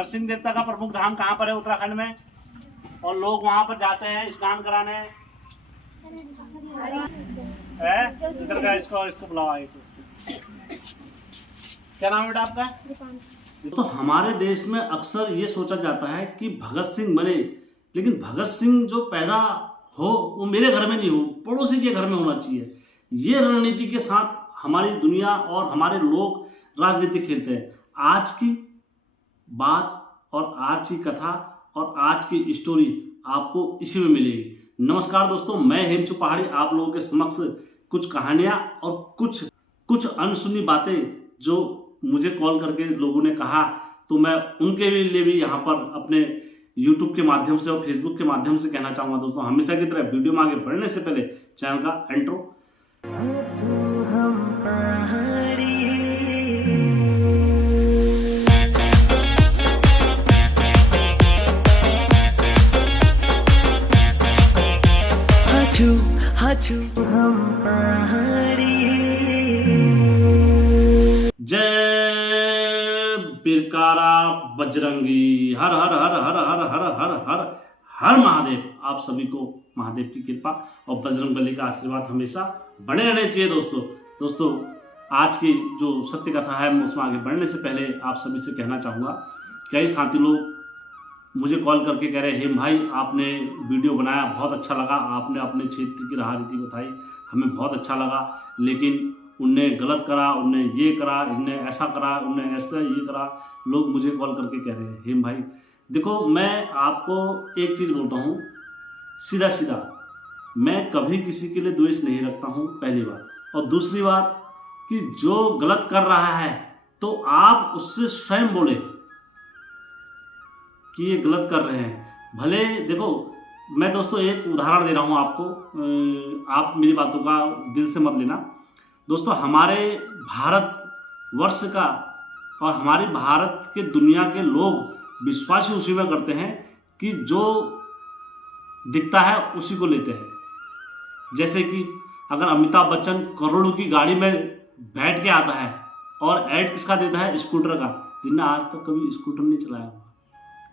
नरसिंह देवता का प्रमुख धाम कहाँ पर है उत्तराखंड में, और लोग वहाँ पर जाते हैं स्नान कराने। इधर का इसको बुलाओ आगे। क्या नाम है बेटा आपका? तो हमारे देश में अक्सर ये सोचा जाता है कि भगत सिंह बने, लेकिन भगत सिंह जो पैदा हो वो मेरे घर में नहीं हो, पड़ोसी के घर में होना चाहिए। ये रणनीति के साथ हमारी दुनिया और हमारे लोग राजनीति खेलते हैं। आज की बात और आज की कथा और आज की स्टोरी आपको इसी में मिलेगी। नमस्कार दोस्तों, मैं हेमचू पहाड़ी आप लोगों के समक्ष कुछ कहानियां और कुछ अनसुनी बातें जो मुझे कॉल करके लोगों ने कहा, तो मैं उनके लिए भी यहाँ पर अपने YouTube के माध्यम से और Facebook के माध्यम से कहना चाहूँगा। दोस्तों हमेशा की तरह वीडियो में आगे बढ़ने से पहले चैनल का इंट्रो। जय बिरकारा बजरंगी, हर हर हर हर हर हर हर हर हर महादेव। आप सभी को महादेव की कृपा और बजरंगबली का आशीर्वाद हमेशा बने रहने चाहिए। दोस्तों आज की जो सत्य कथा है उसमें आगे बढ़ने से पहले आप सभी से कहना चाहूँगा, कई साथी लोग मुझे कॉल करके कह रहे हैं हेम भाई आपने वीडियो बनाया बहुत अच्छा लगा, आपने अपने क्षेत्र की राह रीति बताई, हमें बहुत अच्छा लगा, लेकिन उनने गलत करा, उनने ये करा, इनने ऐसा करा, उनने ऐसा ये करा। लोग मुझे कॉल करके कह रहे हैं हेम भाई देखो, मैं आपको एक चीज़ बोलता हूँ सीधा, मैं कभी किसी के लिए द्वेष नहीं रखता हूँ, पहली बात। और दूसरी बात कि जो गलत कर रहा है तो आप उससे स्वयं बोले कि ये गलत कर रहे हैं। भले देखो, मैं दोस्तों एक उदाहरण दे रहा हूँ आपको, आप मेरी बातों का दिल से मत लेना। दोस्तों हमारे भारत वर्ष का और हमारे भारत के दुनिया के लोग विश्वास उसी में करते हैं कि जो दिखता है उसी को लेते हैं। जैसे कि अगर अमिताभ बच्चन करोड़ों की गाड़ी में बैठ के आता है और ऐड किसका देता है? स्कूटर का, जिनने आज तक कभी स्कूटर नहीं चलाया हुआ,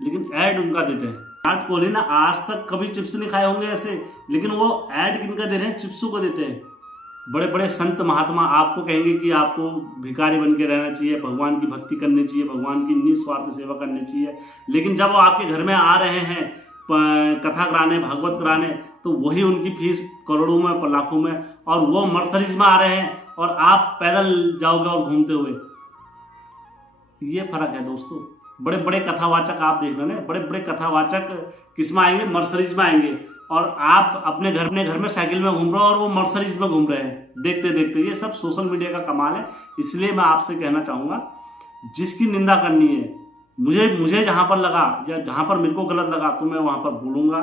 लेकिन ऐड उनका देते हैं। विराट कोहली ना आज तक कभी चिप्स नहीं खाए होंगे ऐसे, लेकिन वो ऐड किनका दे रहे हैं? चिप्सों को देते हैं। बड़े बड़े संत महात्मा आपको कहेंगे कि आपको भिखारी बन के रहना चाहिए, भगवान की भक्ति करनी चाहिए, भगवान की निस्वार्थ सेवा करनी चाहिए, लेकिन जब वो आपके घर में आ रहे हैं कथा कराने, भागवत कराने, तो वही उनकी फीस करोड़ों में लाखों में, और वो मर्सरीज में आ रहे हैं और आप पैदल जाओगे और घूमते हुए। ये फर्क है दोस्तों। बड़े बड़े कथावाचक आप देख रहे हैं, बड़े बड़े कथावाचक किस में आएंगे? मर्सरीज में आएंगे, और आप अपने घर में साइकिल में घूम रहे हो और वो मर्सरीज में घूम रहे हैं देखते देखते। ये सब सोशल मीडिया का कमाल है। इसलिए मैं आपसे कहना चाहूँगा, जिसकी निंदा करनी है, मुझे जहाँ पर लगा या जहाँ पर मेरे को गलत लगा तो मैं वहाँ पर बोलूँगा,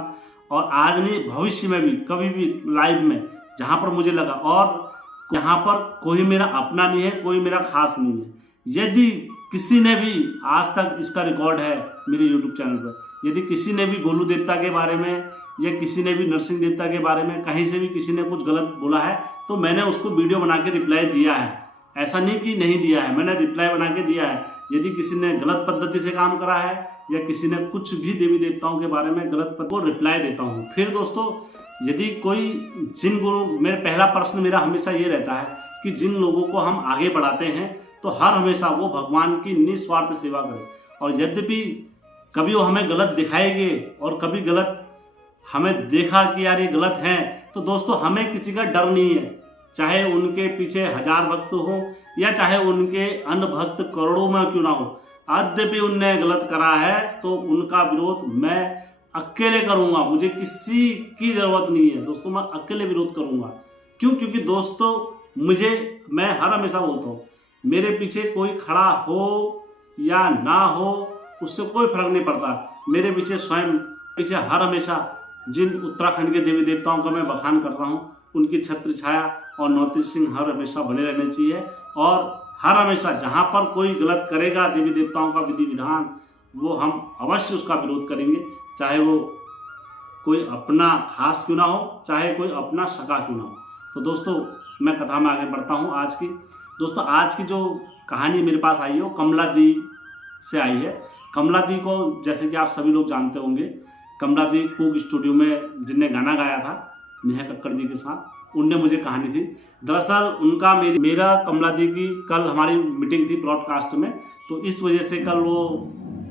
और आज नहीं भविष्य में भी कभी भी लाइव में जहाँ पर मुझे लगा। और यहाँ पर कोई मेरा अपना नहीं है, कोई मेरा खास नहीं है। यदि किसी ने भी आज तक, इसका रिकॉर्ड है मेरे YouTube चैनल पर, यदि किसी ने भी गोलू देवता के बारे में या किसी ने भी नरसिंह देवता के बारे में कहीं से भी किसी ने कुछ गलत बोला है, तो मैंने उसको वीडियो बना के रिप्लाई दिया है। ऐसा नहीं कि नहीं दिया है, मैंने रिप्लाई बना के दिया है। यदि किसी ने गलत पद्धति से काम करा है या किसी ने कुछ भी देवी देवताओं के बारे में गलत को रिप्लाई देता हूँ। फिर दोस्तों यदि कोई जिन गुरु, मेरा पहला प्रश्न मेरा हमेशा ये रहता है कि जिन लोगों को हम आगे बढ़ाते हैं तो हर हमेशा वो भगवान की निस्वार्थ सेवा करें। और यद्यपि कभी वो हमें गलत दिखाएंगे और कभी गलत हमें देखा कि यार ये गलत है, तो दोस्तों हमें किसी का डर नहीं है। चाहे उनके पीछे 1000 भक्त हो या चाहे उनके अन्य भक्त करोड़ों में क्यों ना हो, यद्यपि उनने गलत करा है तो उनका विरोध मैं अकेले करूंगा। मुझे किसी की जरूरत नहीं है दोस्तों, मैं अकेले विरोध करूंगा। क्यों? क्योंकि दोस्तों मैं हर हमेशा बोलता हूँ, मेरे पीछे कोई खड़ा हो या ना हो उससे कोई फर्क नहीं पड़ता। मेरे पीछे हर हमेशा जिन उत्तराखंड के देवी देवताओं का मैं बखान कर रहा हूँ, उनकी छत्र छाया और नौती सिंह हर हमेशा बने रहने चाहिए। और हर हमेशा जहाँ पर कोई गलत करेगा देवी देवताओं का विधि विधान, वो हम अवश्य उसका विरोध करेंगे, चाहे वो कोई अपना खास क्यों ना हो, चाहे कोई अपना सगा क्यों ना हो। तो दोस्तों मैं कथा में आगे बढ़ता हूँ। आज की जो कहानी मेरे पास आई है वो कमला दी से आई है। कमला दी को जैसे कि आप सभी लोग जानते होंगे, कमला दी कूक स्टूडियो में जिनने गाना गाया था नेहा कक्कड़ जी के साथ, उनने मुझे कहानी थी। दरअसल उनका मेरा कमला दी की कल हमारी मीटिंग थी ब्रॉडकास्ट में, तो इस वजह से कल वो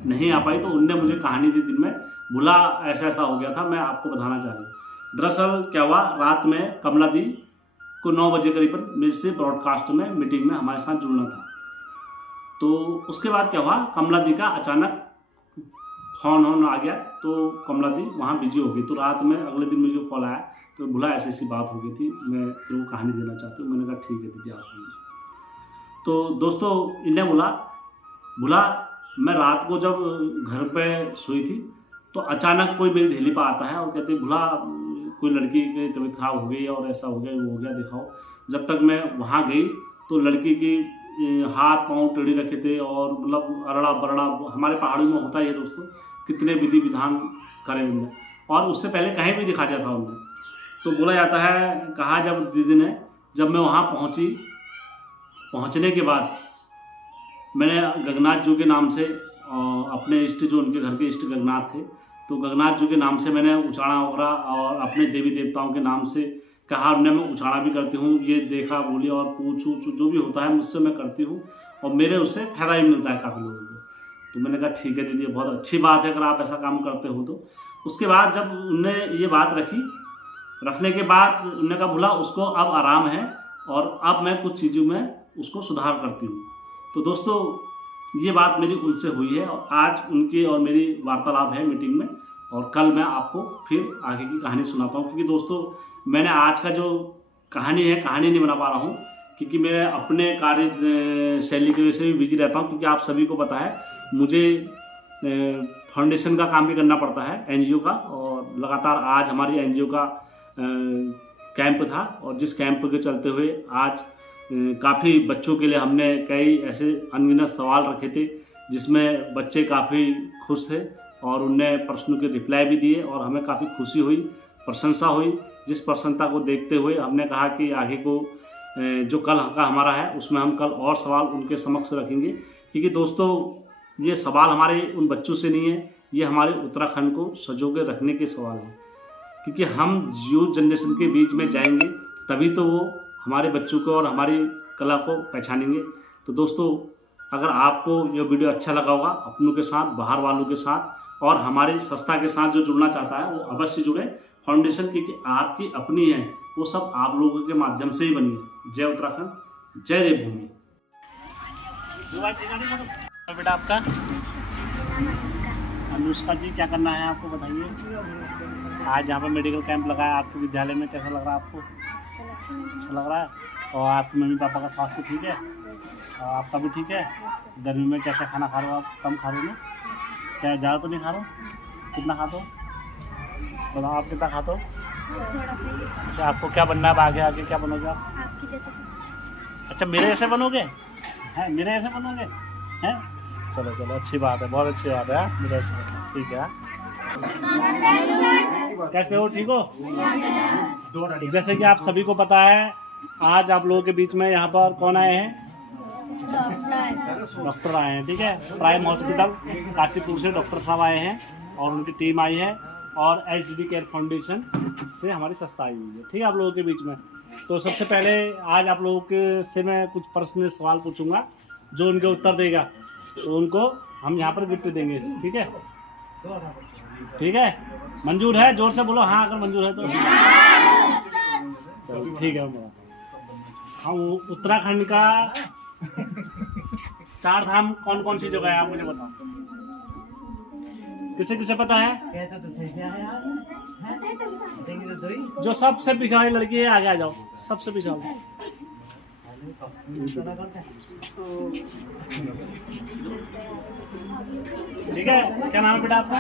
नहीं आ पाई, तो उनने मुझे कहानी दी दिन में, भूला ऐसा ऐसा हो गया था, मैं आपको बताना चाह रही हूँ। दरअसल क्या हुआ, रात में कमला दी को 9 बजे करीबन मेरे से ब्रॉडकास्ट में मीटिंग में हमारे साथ जुड़ना था। तो उसके बाद क्या हुआ, कमला दी का अचानक फोन आ गया, तो कमला दी वहाँ बिजी हो गई। तो रात में अगले दिन मुझे कॉल आया, तो बोला ऐसी ऐसी बात हो गई थी, मैं तेरे को कहानी देना चाहती हूँ। मैंने कहा ठीक है दीदी आप बोलिए। तो दोस्तों इन्हें बोला मैं रात को जब घर पे सोई थी तो अचानक कोई मेरी दहली पर आता है और कहते भुला कोई लड़की की तबीयत खराब हो गई और ऐसा हो गया वो हो गया, दिखाओ। जब तक मैं वहाँ गई तो लड़की की हाथ पांव टेढ़ी रखे थे और मतलब अरड़ा बरड़ा, हमारे पहाड़ों में होता ही है दोस्तों, कितने विधि विधान करे उनने, और उससे पहले कहीं भी दिखा दिया था उन्हें। तो बोला जाता है, कहा जब दीदी ने, जब मैं वहाँ पहुँचने के बाद मैंने गगनाथ जी के नाम से अपने इष्ट, जो उनके घर के इष्ट गगनाथ थे, तो गगनाथ जी के नाम से मैंने उचाड़ा वगैरह और अपने देवी देवताओं के नाम से कहा, उन्हें मैं उचाड़ा भी करती हूँ, ये देखा बोली और पूछ जो भी होता है मुझसे मैं करती हूँ और मेरे उससे फायदा भी मिलता है काफ़ी लोगों को। तो मैंने कहा ठीक है दीदी, बहुत अच्छी बात है अगर आप ऐसा काम करते हो तो। उसके बाद जब उनने ये बात रखने के बाद उन्होंने कहा भूला उसको अब आराम है और अब मैं कुछ चीज़ों में उसको सुधार करती हूँ। तो दोस्तों ये बात मेरी उनसे हुई है और आज उनकी और मेरी वार्तालाप है मीटिंग में, और कल मैं आपको फिर आगे की कहानी सुनाता हूँ। क्योंकि दोस्तों मैंने आज का जो कहानी नहीं बना पा रहा हूँ, क्योंकि मैं अपने कार्य शैली की वजह से भी बिजी रहता हूँ। क्योंकि आप सभी को पता है मुझे फाउंडेशन का काम भी करना पड़ता है, एनजीओ का, और लगातार आज हमारी एनजीओ का कैंप था, और जिस कैंप के चलते हुए आज काफ़ी बच्चों के लिए हमने कई ऐसे अनगिनत सवाल रखे थे जिसमें बच्चे काफ़ी खुश थे और उनने प्रश्नों के रिप्लाई भी दिए और हमें काफ़ी खुशी हुई, प्रशंसा हुई। जिस प्रसन्नता को देखते हुए हमने कहा कि आगे को जो कल का हमारा है उसमें हम कल और सवाल उनके समक्ष रखेंगे। क्योंकि दोस्तों ये सवाल हमारे उन बच्चों से नहीं है, ये हमारे उत्तराखंड को सजोगे रखने के सवाल हैं। क्योंकि हम यूथ जनरेशन के बीच में जाएंगे तभी तो वो हमारे बच्चों को और हमारी कला को पहचानेंगे। तो दोस्तों अगर आपको ये वीडियो अच्छा लगा होगा, अपनों के साथ, बाहर वालों के साथ और हमारी संस्था के साथ जो जुड़ना चाहता है वो अवश्य जुड़े। फाउंडेशन क्योंकि आपकी अपनी है, वो सब आप लोगों के माध्यम से ही बनी है। जय उत्तराखंड, जय देवभूमि। बेटा आपका अनुष्का जी, क्या करना है आपको बताइए। आज यहाँ पर मेडिकल कैंप लगाया आपके विद्यालय में, कैसा लग रहा है आपको? अच्छा लग रहा है। और आपके मम्मी पापा का स्वास्थ्य ठीक है और आपका भी ठीक है? गर्मी में कैसा खाना खा रहे हो आप? कम खा रहे हो ना? क्या ज़्यादा तो नहीं खा रहे हो? कितना खाते हो बताओ, आप कितना खाते हो? अच्छा, आपको क्या बनना है आगे क्या बनोगे आप? आपकी जैसे। अच्छा मेरे जैसे बनोगे हैं? मेरे जैसे बनोगे हैं? चलो चलो अच्छी बात है, बहुत अच्छी बात है। मेरे जैसे बनना ठीक है। कैसे हो, ठीक हो? जैसे कि आप सभी को पता है आज आप लोगों के बीच में यहाँ पर कौन आए हैं? डॉक्टर आए हैं, ठीक है। प्राइम हॉस्पिटल काशीपुर से डॉक्टर साहब आए हैं और उनकी टीम आई है और एचडी केयर फाउंडेशन से हमारी संस्था आई हुई है, ठीक है, आप लोगों के बीच में। तो सबसे पहले आज आप लोगों के से मैं कुछ पर्सनल सवाल पूछूंगा, जो उनके उत्तर देगा तो उनको हम यहाँ पर गिफ्ट देंगे, ठीक है? ठीक है, मंजूर है? जोर से बोलो हाँ अगर मंजूर है तो। चलो ठीक है। हम उत्तराखंड का 4 धाम कौन कौन सी जगह है आप मुझे बताओ, किसे किसे पता है? जो सबसे पिछाड़ी लड़की है आगे आ जाओ, सबसे पिछाड़ी। ठीक है, क्या नाम है बेटा आपका?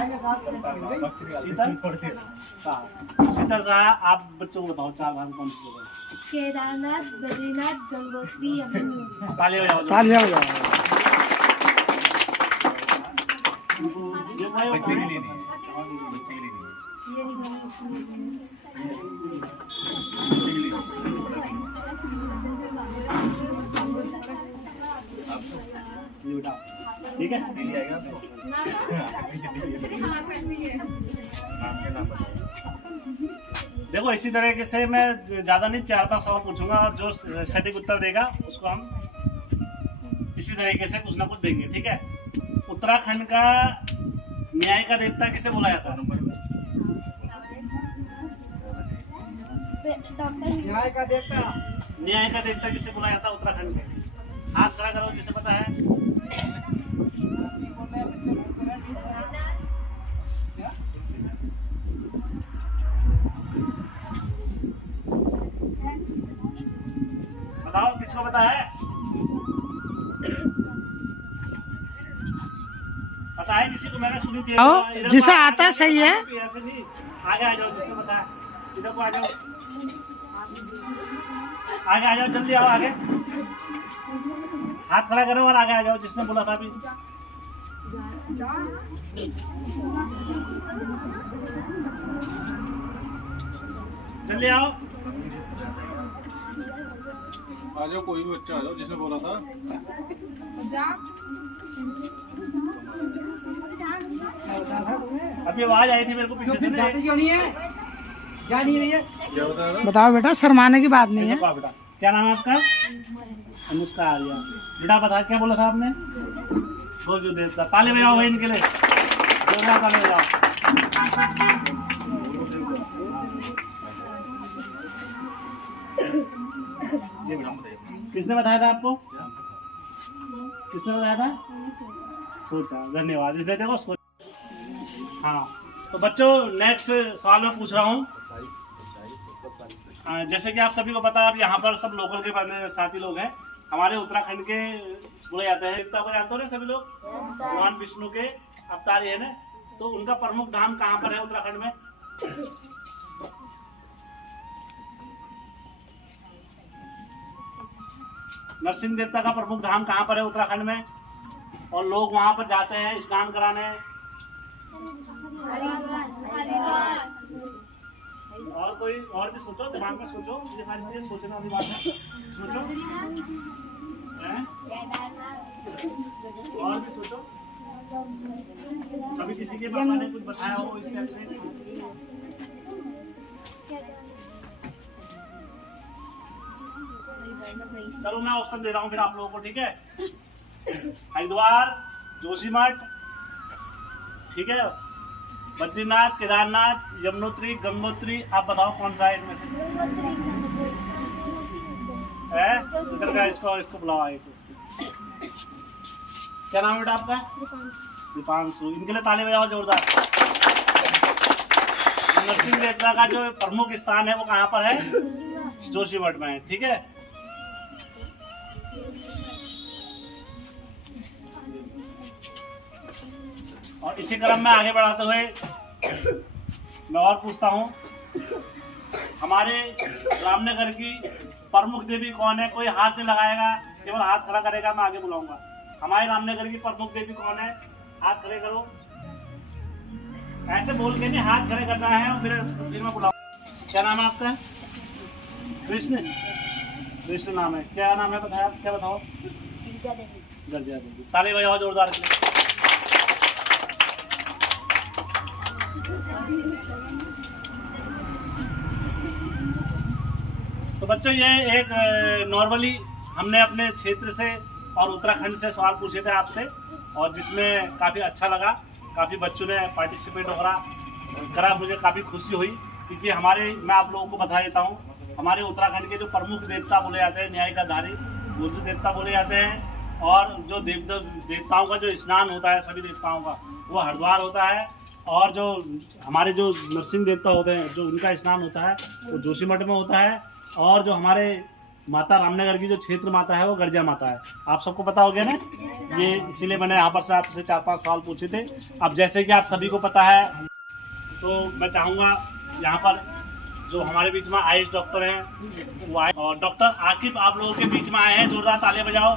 शीतल साहब, आप बच्चों को बताओ 4 धाम कौन सी जगह? केदारनाथ, बद्रीनाथ, गंगोत्री, यमुनोत्री। तालियां बजाओ, तालियां बजाओ। बच्चे के लिए नहीं, बच्चे के लिए नहीं। ठीक है। देखो इसी तरीके से मैं ज़्यादा नहीं 4-5 सवाल पूछूंगा और जो सटीक उत्तर देगा उसको हम इसी तरीके से कुछ ना कुछ देंगे, ठीक है। उत्तराखंड का न्याय का देवता किसे बोला जाता है? न्याय का देवता किसे बोला जाता है उत्तराखंड में? हाथ खड़ा करो जिसे पता है। बताओ किसको पता है? पता है किसी को? मैंने सुनी थी। जिसे आता सही है। ऐसे नहीं, आगे आ जाओ जिसको पता है। इधर को आ जाओ, आगे आ जाओ, जल्दी आओ आगे। हाथ खड़ा करो और आगे आ जाओ जिसने बोला था अभी। जल्दी आओ, आ जाओ, कोई भी बच्चा आ जाओ जिसने बोला था। अभी आवाज आई थी मेरे को पीछे से। क्यों नहीं है? जा नहीं रही है। क्या बता रहा? बताओ बेटा, शर्माने की बात नहीं है। देखो बेटा, क्या नाम है आपका? अनुष्का आर्या। बेटा बता, क्या बोला था आपने? बोल जो देता। ताले बजाओ भाई इनके लिए, जोरदार ताले बजाओ। ये बेटा किसने बताया था आपको? किसने बताया था? सोचा। धन्यवाद। इधर देखो सोच। हाँ तो बच्चों, नेक्स्ट सवाल मैं पूछ रहा हूँ। जैसे कि आप सभी को पता है, अब यहाँ पर सब लोकल के साथी लोग हैं। हमारे उत्तराखंड के बोले जाते हैं, देवता को जानते हो ना सभी लोग, भगवान विष्णु के अवतार है ना। तो उनका प्रमुख धाम कहाँ पर है उत्तराखंड में? नरसिंह देवता का प्रमुख धाम कहाँ पर है उत्तराखंड में? और लोग वहां पर जाते हैं स्नान कराने। और कोई और भी सोचो, दिमाग में सोचो, ये सारी चीजें सोचने वाली बात है। सोचो हैं? और भी सोचो। कभी किसी के पापा ने कुछ बताया हो इस टाइप से? चलो मैं ऑप्शन दे रहा हूँ फिर आप लोगों को, ठीक है। हरिद्वार, जोशीमठ, ठीक है, बद्रीनाथ, केदारनाथ, यमुनोत्री, गंगोत्री। आप बताओ कौन सा है इनमें से? इधर का इसको बुलाओ आगे। क्या नाम है बेटा आपका? दीपांशु। इनके लिए ताली बजाओ जोरदार। नरसिंह देवता का जो प्रमुख स्थान है वो कहाँ पर है? जोशीमठ में है, ठीक है। और इसी क्रम में आगे बढ़ाते हुए मैं और पूछता हूँ, हमारे रामनगर की प्रमुख देवी कौन है? कोई हाथ नहीं लगाएगा, केवल हाथ खड़ा करेगा, मैं आगे बुलाऊंगा। हमारे रामनगर की प्रमुख देवी कौन है? हाथ खड़े करो। ऐसे बोल के नहीं, हाथ खड़े करना है और फिर मैं बुलाऊंगा। क्या नाम है आपका? कृष्ण। कृष्ण नाम है। क्या नाम है बताया? क्या बताओ? गर्जा देवी। ताली बजाओ जोरदार के लिए। तो बच्चों, ये एक नॉर्मली हमने अपने क्षेत्र से और उत्तराखंड से सवाल पूछे थे आपसे, और जिसमें काफ़ी अच्छा लगा। काफ़ी बच्चों ने पार्टिसिपेट करा, मुझे काफ़ी खुशी हुई। क्योंकि मैं आप लोगों को बता देता हूँ, हमारे उत्तराखंड के जो प्रमुख देवता बोले जाते हैं, न्याय का धारी वो जो देवता बोले जाते हैं, और जो देवताओं का जो स्नान होता है सभी देवताओं का, वो हरिद्वार होता है। और जो हमारे जो नरसिंह देवता होते हैं, जो उनका स्नान होता है वो जोशीमठ में होता है। और जो हमारे माता रामनगर की जो क्षेत्र माता है वो गर्जा माता है। आप सबको पता हो गया ना ये, इसीलिए मैंने यहाँ पर से आपसे 4-5 सवाल पूछे थे। अब जैसे कि आप सभी को पता है, तो मैं चाहूँगा यहाँ पर जो हमारे बीच में आयुष डॉक्टर हैं वो आए, और डॉक्टर आकिब आप लोगों के बीच में आए हैं। जोरदार तालियां बजाओ।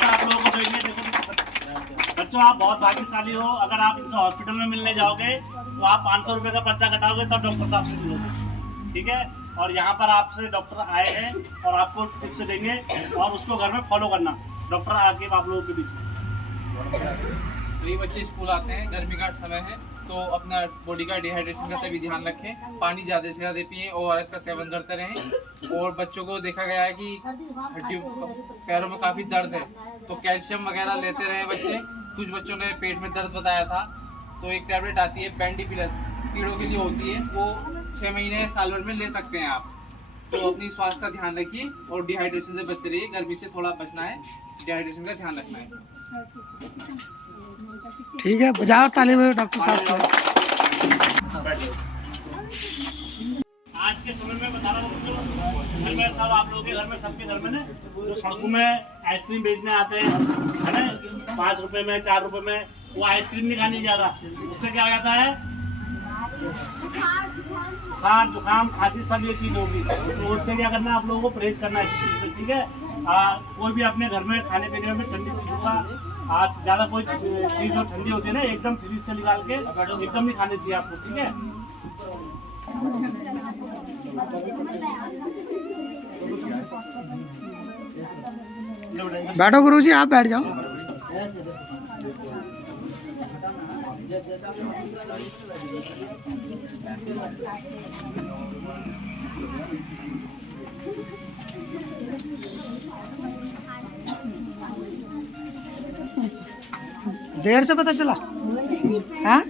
आप लोगों को देंगे। देखो बच्चों, आप बहुत भाग्यशाली हो। अगर आप इनसे हॉस्पिटल में मिलने जाओगे तो आप 500 रुपये का पर्चा कटाओगे तब डॉक्टर साहब से मिलोगे, ठीक है। और यहाँ पर आपसे डॉक्टर आए हैं और आपको टिप्स देंगे और उसको घर में फॉलो करना। डॉक्टर आके आप लोगों के बीच में। तो ये बच्चे स्कूल आते हैं, गर्मी का समय है, तो अपना बॉडी का डिहाइड्रेशन का सभी ध्यान रखें, पानी ज़्यादा से ज़्यादा पिएं, ORS का सेवन करते रहें। और बच्चों को देखा गया है कि हड्डियों पैरों में काफ़ी दर्द है, तो कैल्शियम वगैरह लेते रहें बच्चे। कुछ बच्चों ने पेट में दर्द बताया था, तो एक टैबलेट आती है पेंडिप्लस, कीड़ों के लिए होती है, वो 6 महीने साल भर में ले सकते हैं आप। तो अपनी स्वास्थ्य का ध्यान रखिए और डिहाइड्रेशन से बचते रहिए। गर्मी से थोड़ा बचना है, डिहाइड्रेशन का ध्यान रखना है। ठीक है, बजाओ ताली बजाओ डॉक्टर साहब को। आज के समय में बता रहा हूँ बच्चों, घर में सब आप लोगों के घर में, सबके घर में ना जो सड़कों में आइसक्रीम बेचने आते हैं, है ना, 5 रुपए में 4 रुपए में, वो आइसक्रीम नहीं खानी ज़्यादा। उससे क्या हो जाता है, बुखार जुकाम खांसी सब ये चीज़ होगी। तो उससे क्या करना है, आप लोगों को परहेज करना है इस चीज़ से, ठीक है। कोई भी अपने घर में खाने पीने में ठंडी चीज़ों का, आज ज़्यादा कोई चीज़ जो ठंडी होती है ना, एकदम फ्रिज से निकाल के एकदम नहीं खानी चाहिए आपको, ठीक है। बैठो गुरुजी, आप बैठ जाओ। देर से पता चला, हाँ?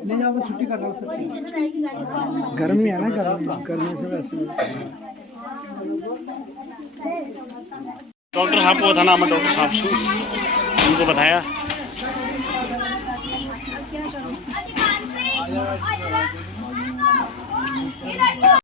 ले जाओ, मैं छुट्टी कर रहा हूँ। गर्मी है ना, गर्मी से वैसे। डॉक्टर साहब को बताना, मैं डॉक्टर साहब से उनको बताया। इधर